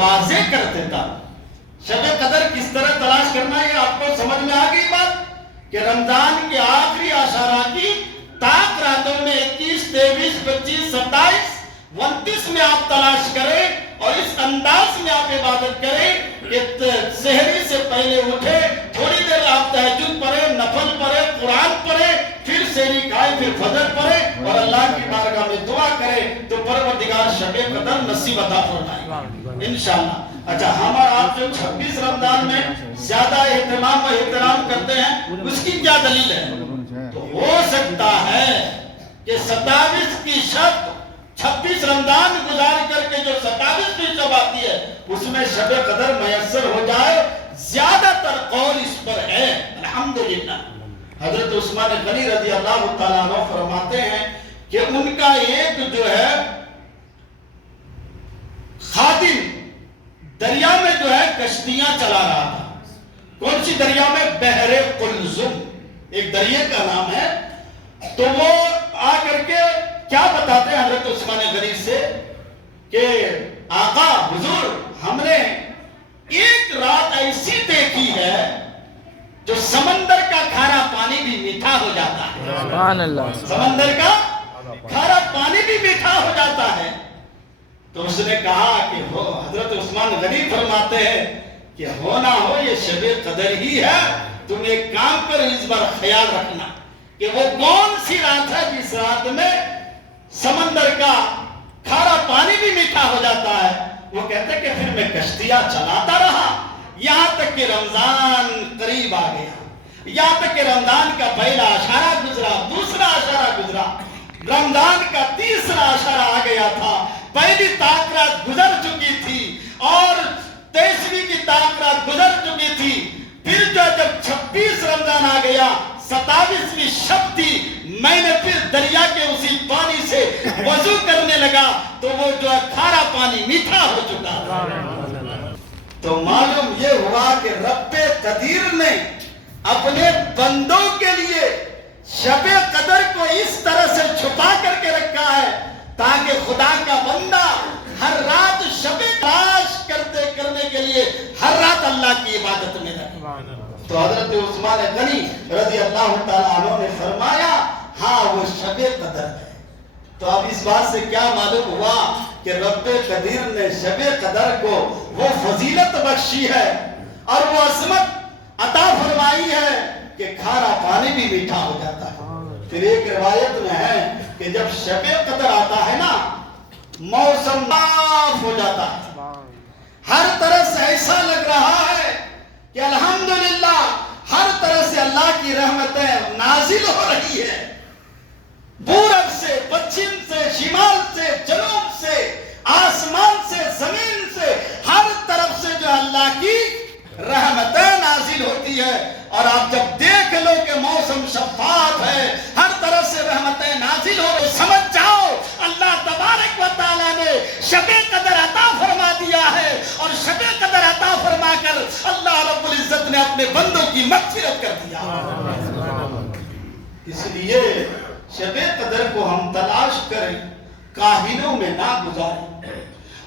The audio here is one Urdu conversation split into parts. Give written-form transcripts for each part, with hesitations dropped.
واضح کر دیتا. شب قدر کس طرح تلاش کرنا یہ آپ کو سمجھ میں آ گئی بات کہ رمضان کے آخری عشرہ کی تاک راتوں میں 21, 23, 25, 27, 29 میں آپ تلاش کریں اور اس انداز میں آپ عبادت کریں کہ سحری سے پہلے اٹھے, تھوڑی دیر آپ تہجد پڑھیں, نفل پڑھیں, قرآن پڑھیں, پھر سحری کھائیں, پھر فجر پڑھیں اور اللہ کی بارگاہ میں دعا کریں تو پروردگار شب قدر نصیب عطا فرمائے انشاءاللہ. اچھا, ہم اور آپ جو 26 رمضان میں زیادہ اہتمام و احترام کرتے ہیں اس کی کیا دلیل ہے؟ تو ہو سکتا ہے کہ 27 کی شب 26 رمضان گزار کر کے جو 27ویں شب آتی ہے اس میں شب قدر میسر ہو جائے. زیادہ تر قول اس پر ہے الحمدللہ. حضرت عثمان غنی رضی اللہ تعالیٰ عنہ فرماتے ہیں کہ ان کا ایک جو ہے خادم دریا میں جو ہے کشتیاں چلا رہا تھا. کون سی دریا میں؟ بحر قلزم ایک دریا کا نام ہے. تو وہ آ کر کے کیا بتاتے ہیں حضرت عثمان غنی سے کہ آقا حضور ہم نے ایک رات ایسی دیکھی ہے جو سمندر کا کھارا پانی بھی میٹھا ہو جاتا ہے. سبحان اللہ. سمندر کا کھارا پانی بھی میٹھا ہو جاتا ہے. تو اس نے کہا کہ ہو, حضرت عثمان غنی فرماتے ہیں کہ ہونا ہو یہ شب قدر ہی ہے. تم ایک کام کر اس بار خیال رکھنا کہ وہ کون سی رات ہے جس رات میں سمندر کا کھارا پانی بھی میٹھا ہو جاتا ہے. وہ کہتے کہ پھر میں کشتیاں چلاتا رہا یہاں تک کہ رمضان قریب آ گیا. یہاں تک کہ رمضان کا پہلا عشرہ گزرا, دوسرا عشرہ گزرا, رمضان کا تیسرا عشرہ آ گیا تھا. پہلی تاک رات گزر چکی تھی اور 23ویں کی تاک رات گزر چکی تھی. پھر جب 26 رمضان آ گیا 27ویں شب تھی, میں نے پھر دریا کے اسی پانی سے وضو کرنے لگا تو وہ جو کھارا پانی میٹھا ہو چکا تھا. تو معلوم یہ ہوا کہ رب قدیر نے اپنے بندوں کے لیے شب قدر کو اس طرح سے چھپا کر کے رکھا ہے تاکہ خدا کا بندہ ہر رات شب تلاش کرنے کے لیے ہر رات اللہ کی عبادت میں رہے. تو حضرت عثمان غنی رضی اللہ تعالیٰ عنہ نے فرمایا ہاں وہ شب قدر ہے. تو اب اس بات سے کیا معلوم ہوا کہ رب قدیر نے شب قدر کو وہ فضیلت بخشی ہے اور وہ عظمت عطا فرمائی ہے کہ کھارا پانی بھی میٹھا ہو جاتا ہے. پھر ایک روایت میں ہے کہ جب شب قدر آتا ہے نا موسم صاف ہو جاتا ہے, ہر طرح سے ایسا لگ رہا ہے کہ الحمدللہ ہر طرح سے اللہ کی رحمتیں نازل ہو رہی ہے. پورب سے, پچھم سے, شمال سے, جنوب سے, آسمان سے, زمین سے, ہر طرف سے جو اللہ کی رحمتیں نازل ہوتی ہے. اور آپ جب دیکھ لو کہ موسم شفاف ہے, ہر طرف سے رحمتیں نازل ہو رہی, سمجھ جاؤ اللہ تبارک و تعالیٰ نے شب قدر عطا فرما دیا ہے. اور شب قدر عطا فرما کر اللہ رب العزت نے اپنے بندوں کی مغفرت کر دیا. اس لیے شب قدر کو ہم تلاش کریں, کاہلوں میں نہ گزاریں,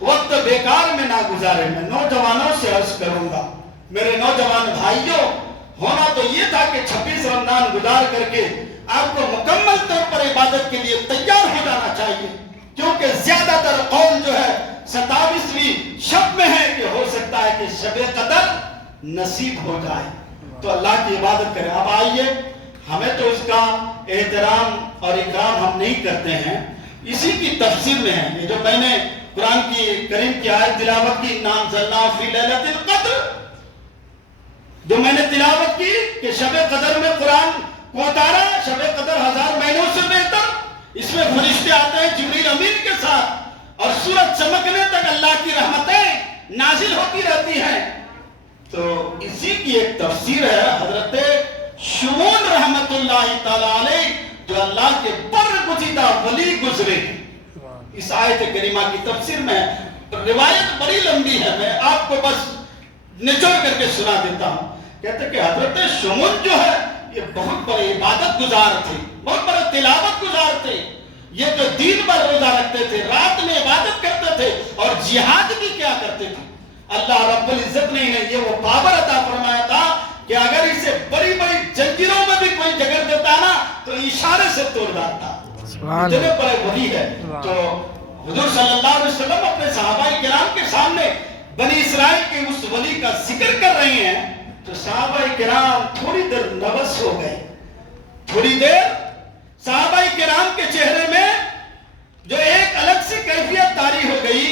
وقت بیکار میں نہ گزاریں. میں نوجوانوں سے عرض کروں گا, میرے نوجوان بھائیوں, ہونا تو یہ تھا کہ 26 رمضان گزار کر کے آپ کو مکمل طور پر عبادت کے لیے تیار ہو جانا چاہیے, کیونکہ زیادہ تر قول جو ہے 27ویں شب میں ہے کہ ہو سکتا ہے کہ شب قدر نصیب ہو جائے. تو اللہ کی عبادت کریں. اب آئیے, ہمیں تو اس کا احترام اور اکرام ہم نہیں کرتے ہیں, اسی کی تفسیر میں ہے. یہ جو میں نے قرآن کی کریم کی آیت تلاوت کی, اِنَّا أَنزَلْنَاهُ فِي لَيْلَةِ الْقَدْرِ, جو میں نے تلاوت کی کہ شب قدر میں قرآن کو اتارا, شب قدر 1000 مہینوں سے بہتر. اس میں فرشتے آتے ہیں جبریل امین کے ساتھ اور سورج چمکنے تک اللہ کی رحمتیں نازل ہوتی رہتی ہیں. تو اسی کی ایک تفسیر ہے حضرت شمون رحمت اللہ تعالیٰ علیہ, جو اللہ کے برگزیدہ ولی گزرے. اس آیت کریمہ کی تفسیر میں روایت بڑی لمبی ہے, میں آپ کو بس نچوڑ کر کے سنا دیتا ہوں. کہتے کہ حضرت شمون جو ہے یہ بہت بڑے عبادت گزار تھے, بہت بڑے تلاوت گزار تھے. یہ جو دن بھر روزہ رکھتے تھے, رات میں عبادت کرتے تھے اور جہاد بھی کیا کرتے تھے. اللہ رب العزت نے یہ وہ پاور عطا فرمایا تھا کہ اگر اسے بڑی بڑی جنجیروں میں بھی کوئی جگڑ دیتا نا تو اشارے سے توڑ ڈالتا. اتنے بڑے ولی ہے. تو حضور صلی اللہ علیہ وسلم اپنے صحابہ کرام کے سامنے بنی اسرائیل کے اس ولی کا ذکر کر رہے ہیں تو صحابہ کرام تھوڑی دیر نوس ہو گئے. تھوڑی دیر صحابہ کرام کے چہرے میں جو ایک الگ سی کیفیت طاری ہو گئی،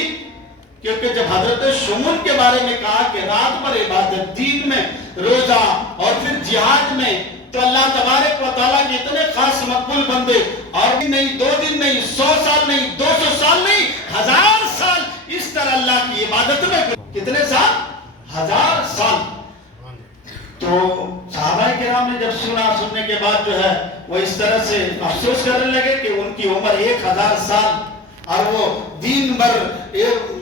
کیونکہ جب حضرت شمون کے بارے میں کہا کہ رات بھر عبادت، دین میں روزہ اور پھر جہاد میں، تو اللہ تبارک و تعالیٰ کے اتنے خاص مقبول بندے، اور بھی نہیں 2 دن نہیں 100 سال نہیں 200 سال نہیں 1000 سال اس طرح اللہ کی عبادت میں. کتنے سال؟ 1000 سال. تو صحابہ کرام نے جب سننے کے بعد جو ہے وہ اس طرح سے افسوس کرنے لگے کہ ان کی عمر 1000 سال اور وہ دن بھر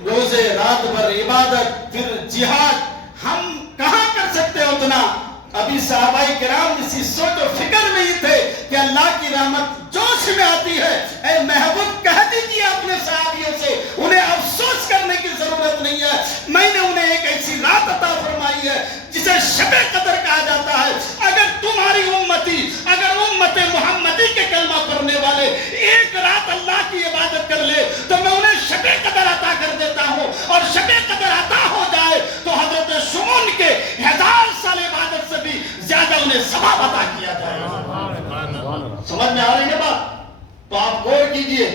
روزے، رات بھر عبادت، پھر جہاد، ہم کہاں کر سکتے اتنا. ابھی صحابہ کرام اسی سوچ و فکر میں ہی تھے کہ اللہ کی رحمت جوش میں آتی ہے. اے محبوب کہہ دیجیے اپنے صحابیوں سے انہیں افسوس کرنے کی ضرورت نہیں ہے. میں نے انہیں ایک ایسی رات عطا فرمائی ہے جسے شب قدر کہا جاتا ہے. اگر تمہاری امتی، اگر امت محمدی کے کلمہ پڑھنے والے ایک رات اللہ کی عبادت کر لے تو میں انہیں شب قدر عطا کر دیتا ہوں. اور شب قدر عطا ہو جائے تو حضرت شمون کے 1000 سال عبادت سے بھی زیادہ انہیں ثواب عطا کیا جائے. سمجھ میں آ رہی ہے بات؟ تو آپ غور کیجئے.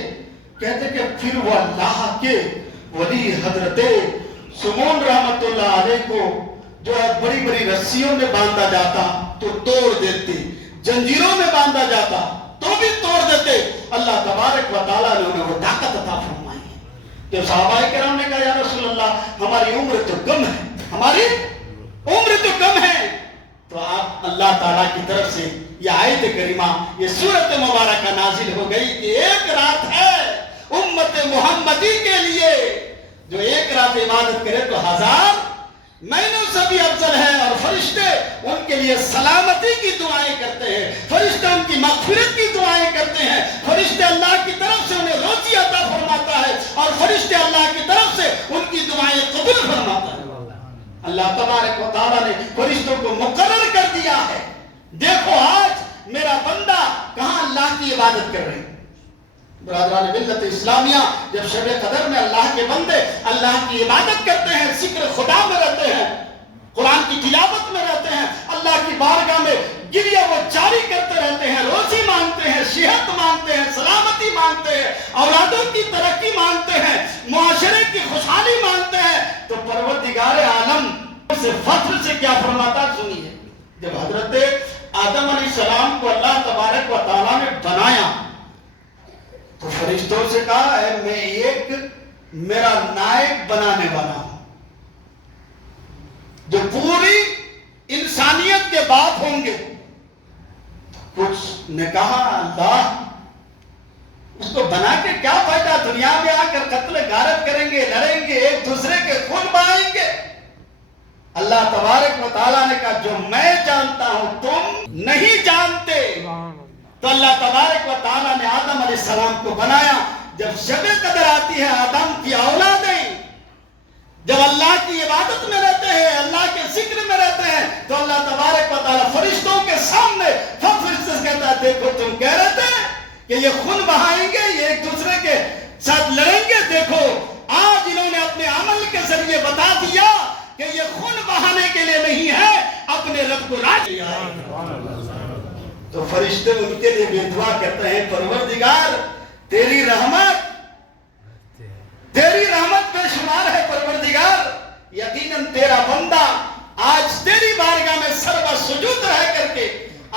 کہتے کہ پھر وہ اللہ کے ولی حضرت شمون رحمت اللہ علیہ کو جو ہے بڑی بڑی رسیوں میں باندھا جاتا تو توڑ دیتے، جنجیروں میں باندھا جاتا تو بھی توڑ دیتے. اللہ تبارک و تعالیٰ نے انہیں وہ طاقت عطا فرمائی. جب صحابہ کرام نے کہا یا رسول اللہ ہماری عمر تو کم ہے، ہماری عمر تو کم ہے، تو آپ اللہ تعالیٰ کی طرف سے یہ آیت کریمہ، یہ سورت مبارکہ نازل ہو گئی کہ ایک رات ہے امت محمدی کے لیے، جو ایک رات عبادت کرے تو 1000 مہینوں سے بھی افضل ہے. اور فرشتے ان کے لیے سلامتی کی دعائیں کرتے ہیں، فرشتے ان کی مغفرت کی دعائیں کرتے ہیں، فرشتے اللہ کی طرف سے انہیں روزی عطا فرماتا ہے اور فرشتے اللہ کی طرف سے ان کی دعائیں قبول فرماتا ہے. اللہ تبارک و تعالیٰ نے فرشتوں کو مقرر کر دیا ہے. دیکھو آج میرا بندہ کہاں اللہ کی عبادت کر رہے ہیں. برادران ملت اسلامیہ، جب شب قدر میں اللہ کے بندے اللہ کی عبادت کرتے ہیں، ذکر خدا میں رہتے ہیں، قرآن کی تلاوت میں رہتے ہیں، اللہ کی بارگاہ میں گریہ وہ جاری کرتے رہتے ہیں، روزی مانگتے ہیں، صحت مانگتے ہیں، سلامتی مانگتے ہیں، اولادوں کی ترقی مانگتے ہیں، معاشرے کی خوشحالی مانگتے ہیں، تو پروردگار عالم سے فخر سے کیا فرماتا سنیے. جب حضرت آدم علیہ السلام کو اللہ تبارک و تعالیٰ نے بنایا تو فرشتوں سے کہا اے میں ایک میرا نائب بنانے والا ہوں جو پوری انسانیت کے باپ ہوں گے. کچھ نے کہا اللہ اس کو بنا کے کیا فائدہ، دنیا میں آ کر قتل غارت کریں گے، لڑیں گے، ایک دوسرے کے خون بہائیں گے. اللہ تبارک و تعالیٰ نے کہا جو میں جانتا ہوں تم نہیں جانتے. تو اللہ تبارک و تعالیٰ نے آدم علیہ السلام کو بنایا. جب شب قدر آتی ہے آدم کی اولادیں جب اللہ کی عبادت میں رہتے ہیں، اللہ کے ذکر میں رہتے ہیں، تو اللہ تبارک و تعالیٰ فرشتوں کے سامنے فخر سے کہتا ہے دیکھو تم کہہ رہے تھے کہ یہ خون بہائیں گے، یہ ایک دوسرے کے ساتھ لڑیں گے، دیکھو آج انہوں نے اپنے عمل کے ذریعے بتا دیا کہ یہ خون بہانے کے لیے نہیں ہے، اپنے رب کو راضی کیا ہے. تو فرشتے ان کے لیے بھی دعا کرتے ہیں پروردگار تیری رحمت بے شمار ہے. پروردگار یقیناً تیرا بندہ آج تیری بارگاہ میں سرو سجود رہ کر کے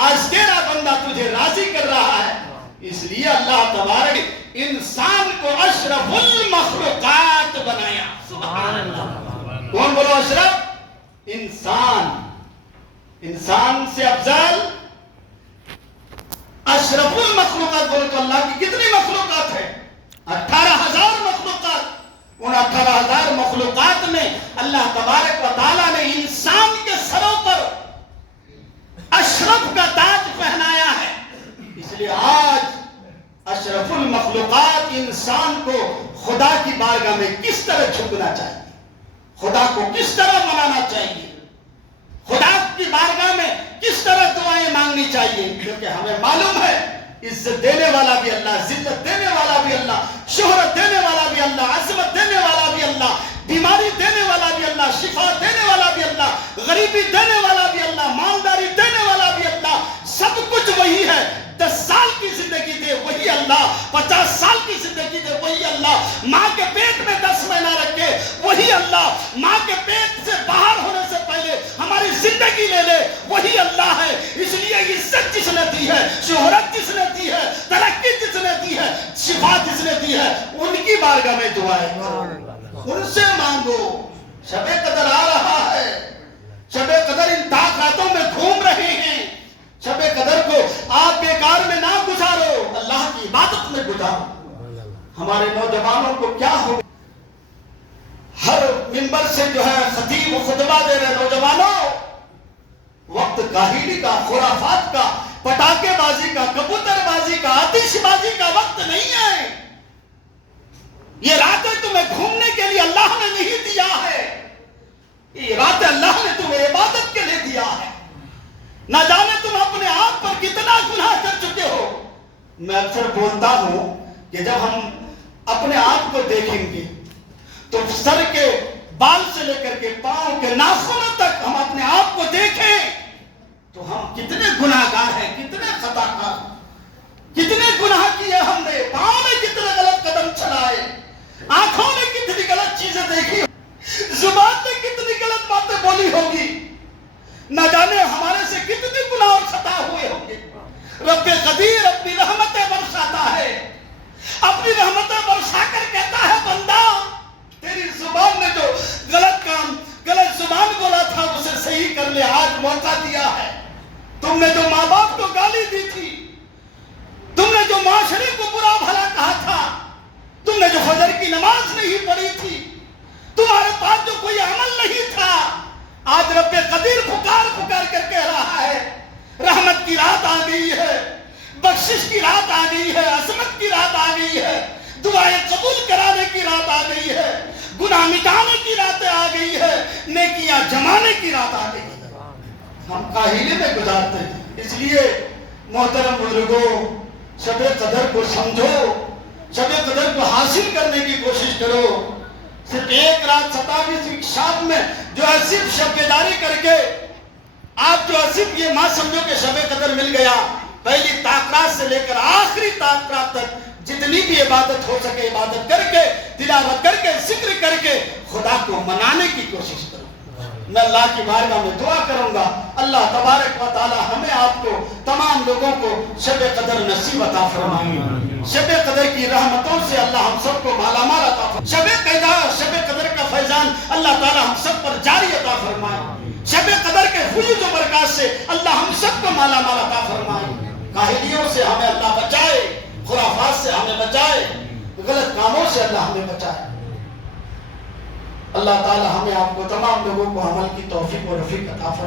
آج تیرا بندہ تجھے راضی کر رہا ہے. اس لیے اللہ تبارک انسان کو اشرف المخلوقات بنایا. سبحان اللہ. کون بولو اشرف؟ انسان سے افضل اشرف المخلوقات بولے تو اللہ کی کتنی مخلوقات ہے؟ 18,000 مخلوقات. ان 18,000 مخلوقات میں اللہ تبارک و تعالیٰ نے انسان کے سروں پر اشرف کا تاج پہنایا ہے. اس لیے آج اشرف المخلوقات انسان کو خدا کی بارگاہ میں کس طرح جھکنا چاہیے، خدا کو کس طرح منانا چاہیے, خدا کی بارگاہ میں کس طرح دعائیں مانگنی چاہیے, کیونکہ ہمیں معلوم ہے عزت دینے والا بھی اللہ, ذلت دینے والا بھی اللہ, شہرت دینے والا بھی اللہ, عظمت دینے والا بھی اللہ, بیماری دینے والا بھی اللہ, شفا دینے والا بھی اللہ, غریبی دینے والا بھی اللہ, مالداری دینے والا بھی اللہ. سب کچھ وہی ہے. 10 سال کی زندگی دے وہی اللہ, 50 سال کی زندگی دے وہی اللہ, ماں کے پیٹ میں 10 مہینہ رکھے وہی اللہ, ماں کے پیٹ سے باہر ہونے سے پہلے ہماری زندگی لے لے وہی اللہ ہے. اس لیے عزت جس نے دی ہے, شہرت جس نے دی ہے, ترقی جس نے دی ہے, شفا جس نے دی ہے, ان کی بارگاہ میں دعائیں کرو, ان سے مانگو. شب قدر آ رہا ہے, شب قدر ان راتوں میں گھوم رہے ہیں. شب قدر کو آپ بیکار میں نہ گزارو, اللہ کی عبادت میں گزارو. ہمارے نوجوانوں کو کیا ہو, ہر منبر سے جو ہے خطیب خطبہ دے رہے, نوجوانوں وقت کاہلی کا, خرافات کا, پٹاخے بازی کا, کبوتر بازی کا, آتش بازی کا وقت نہیں ہے. یہ راتیں تمہیں گھومنے کے لیے اللہ نے نہیں دیا ہے, یہ راتیں اللہ نے تمہیں عبادت کے لیے دیا ہے. نہ جانے تم اپنے آپ پر کتنا گناہ کر چکے ہو. میں اکثر بولتا ہوں کہ جب ہم اپنے آپ کو دیکھیں گے تو سر کے بال سے لے کر کے پاؤں کے ناخنوں تک ہم اپنے آپ کو دیکھیں تو ہم کتنے گناہگار ہیں, کتنے خطا کار, کتنے گناہ کیے ہم نے, پاؤں نے کتنے غلط قدم چلائے, آنکھوں نے کتنی غلط چیزیں دیکھی, زبان نے کتنی غلط باتیں بولی ہوگی, نہ جانے ہمارے سے کتنے گناہ اور خطا ہوئے ہوں گے. رب قدیر اپنی رحمتیں برساتا ہے, اپنی رحمتیں برسا کر کہتا ہے بندہ تیری زبان نے جو غلط کام, غلط زبان بولا تھا اسے صحیح کر لے, آج موقع دیا ہے. تم نے جو ماں باپ کو گالی دی تھی, تم نے جو معاشرے کو برا بھلا کہا تھا, تم نے جو فجر کی نماز نہیں پڑھی تھی, تمہارے پاس جو کوئی عمل نہیں تھا, آج رب قدیر پکار کر کہہ رہا ہے رحمت کی رات آ گئی ہے, بخشش کی رات آ گئی ہے, عظمت کی رات آ گئی ہے, دعائیں قبول کرانے کی رات آ گئی ہے, گناہ مٹانے کی رات آ گئی ہے, نیکیاں جمانے کی رات آ گئی ہے. ہم کاہلی میں گزارتے ہیں. اس لیے محترم بزرگوں, شب قدر کو سمجھو, شب قدر کو حاصل کرنے کی کوشش کرو. صرف ایک رات 27 شب میں جو ہے صرف شب بیداری کر کے آپ جو ہے صرف یہ ماں سمجھو کہ شب قدر مل گیا. پہلی تاکرات سے لے کر آخری تاکرات تک جتنی بھی عبادت ہو سکے عبادت کر کے, تلاوت کر کے, ذکر کر کے خدا کو منانے کی کوشش کرو. میں اللہ کی بارگاہ میں دعا کروں گا اللہ تبارک و تعالی ہمیں آپ کو تمام لوگوں کو شب قدر نصیب عطا فرمائے. شب قدر کی رحمتوں سے اللہ ہم سب کو مالا مال عطا فرمائے. شب قدر کا فیضان اللہ تعالی ہم سب پر جاری عطا فرمائے. شب قدر کے فیض و برکات سے اللہ ہم سب کو مالا مال عطا فرمائے. کاہلیوں سے ہمیں اللہ بچائے, خرافات سے ہمیں بچائے, غلط کاموں سے اللہ ہمیں بچائے. اللہ تعالی ہمیں آپ کو تمام لوگوں کو عمل کی توفیق و رفیق عطا فرمائے.